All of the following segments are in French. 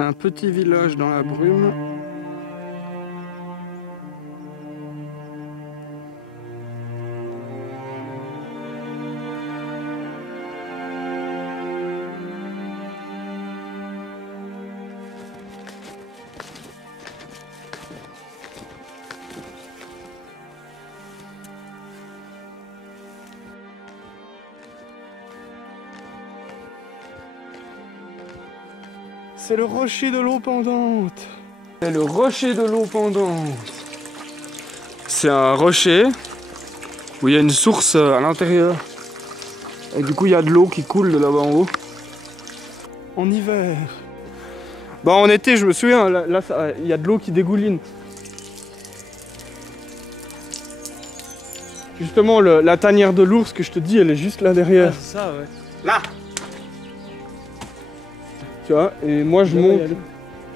Un petit village dans la brume. C'est le rocher de l'eau pendante. C'est le rocher de l'eau pendante. C'est un rocher où il y a une source à l'intérieur. Et du coup, il y a de l'eau qui coule de là-bas en haut. En hiver. Bah en été, je me souviens, là il y a de l'eau qui dégouline. Justement, la tanière de l'ours que je te dis, elle est juste là derrière. Ah, c'est ça, ouais. Là. Tu vois, et moi je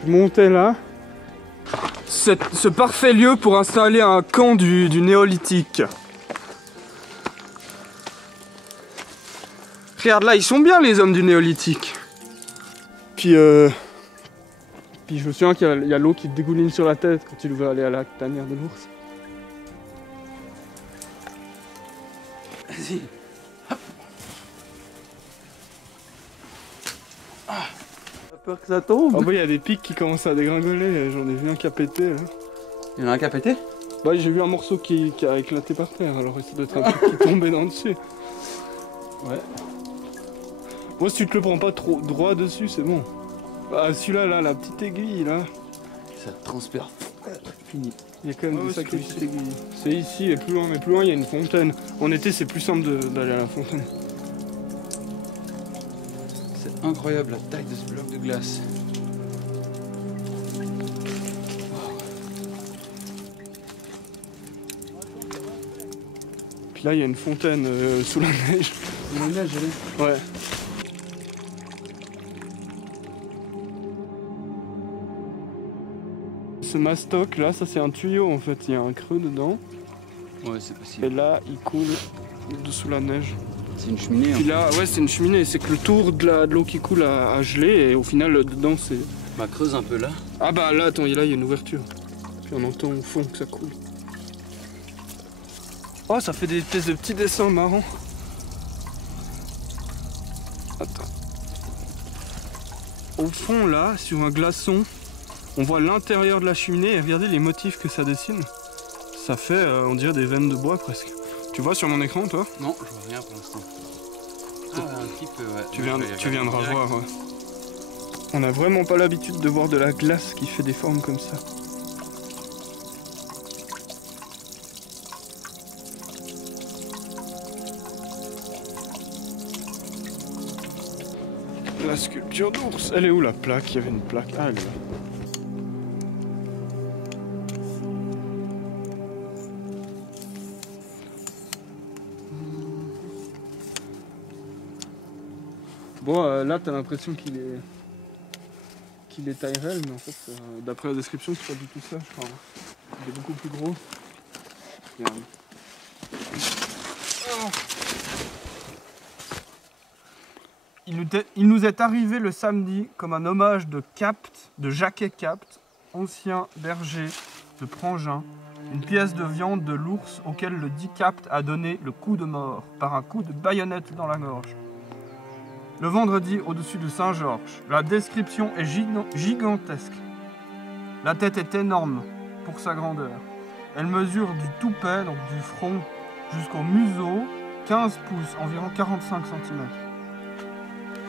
montais là. Ce parfait lieu pour installer un camp du néolithique. Regarde là, ils sont bien les hommes du néolithique. Puis je me souviens qu'il y a l'eau qui te dégouline sur la tête quand tu veux aller à la tanière de l'ours. Vas-y. Peur que ça tombe. Ah bah il y a des pics qui commencent à dégringoler, j'en ai vu un qui a pété là. Il y en a un qui a pété? Bah j'ai vu un morceau qui a éclaté par terre, alors ça doit être un pic qui tombait dans dessus. Ouais. Moi si tu te le prends pas trop droit dessus c'est bon. Ah celui-là là, la petite aiguille là. Ça transpire. Fini. Il y a quand même des sacrées petites aiguilles. C'est ici et plus loin, mais plus loin il y a une fontaine. En été c'est plus simple d'aller à la fontaine. C'est incroyable la taille de ce bloc de glace. Puis là il y a une fontaine sous la neige. Sous la neige, elle est. Ouais. Ce mastoc là, ça c'est un tuyau en fait, il y a un creux dedans. Ouais, c'est possible. Et là il coule sous la neige. C'est une cheminée. Puis là, ouais, c'est une cheminée, c'est que le tour de l'eau qui coule a gelé et au final dedans c'est. Bah creuse un peu là. Ah bah là, attends, là il y a une ouverture. Puis on entend au fond que ça coule. Oh, ça fait des espèces de petits dessins marrants. Attends. Au fond là, sur un glaçon, on voit l'intérieur de la cheminée et regardez les motifs que ça dessine. Ça fait, on dirait des veines de bois presque. Tu vois sur mon écran toi? Non, je vois rien pour l'instant. Ah, un petit peu, ouais. Tu viendras voir, ouais. On n'a vraiment pas l'habitude de voir de la glace qui fait des formes comme ça. La sculpture d'ours, elle est où la plaque? Il y avait une plaque. Ah, elle est là. Bon, là, t'as l'impression qu'il est taille réelle, mais en fait, d'après la description, c'est pas du tout ça, je crois. Il est beaucoup plus gros. Regarde. Il nous est arrivé le samedi comme un hommage de Jacquet Capt, ancien berger de Prangin, une pièce de viande de l'ours auquel le dit Capt a donné le coup de mort par un coup de baïonnette dans la gorge. Le vendredi au-dessus de Saint-Georges. La description est gigantesque. La tête est énorme pour sa grandeur. Elle mesure du toupet, donc du front, jusqu'au museau, 15 pouces, environ 45 cm.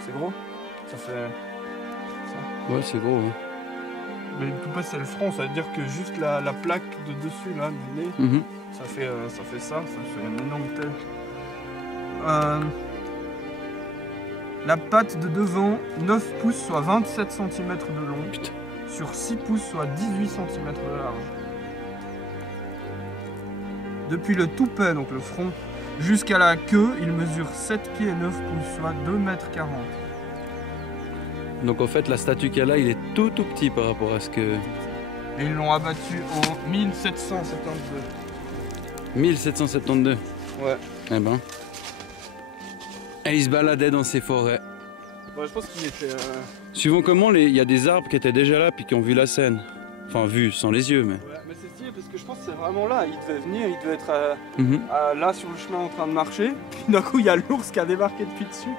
C'est gros? Ça fait... ça. Ouais, c'est gros. Hein. Mais le toupet c'est le front, ça veut dire que juste la plaque de dessus, là, du nez, ça fait ça fait une énorme tête. La patte de devant, 9 pouces, soit 27 cm de long, sur 6 pouces, soit 18 cm de large. Depuis le toupet, donc le front, jusqu'à la queue, il mesure 7 pieds et 9 pouces, soit 2,40 m. Donc en fait, la statue qu'il y a là, il est tout petit par rapport à ce que... Et ils l'ont abattu en 1772. 1772. Ouais. Eh ben. Et il se baladait dans ces forêts. Bah, je pense qu'il était... Suivant comment, il y a des arbres qui étaient déjà là puis qui ont vu la scène. Enfin, vu sans les yeux, mais... Ouais, mais c'est stylé parce que je pense que c'est vraiment là. Il devait venir, il devait être là sur le chemin en train de marcher. Puis d'un coup, il y a l'ours qui a débarqué depuis dessus.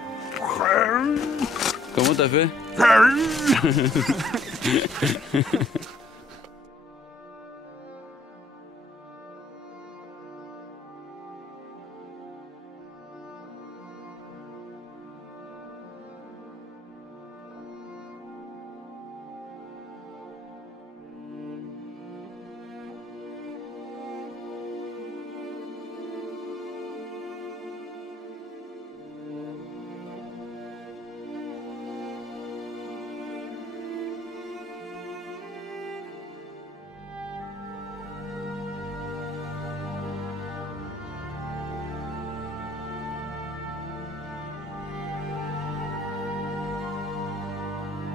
Comment t'as fait?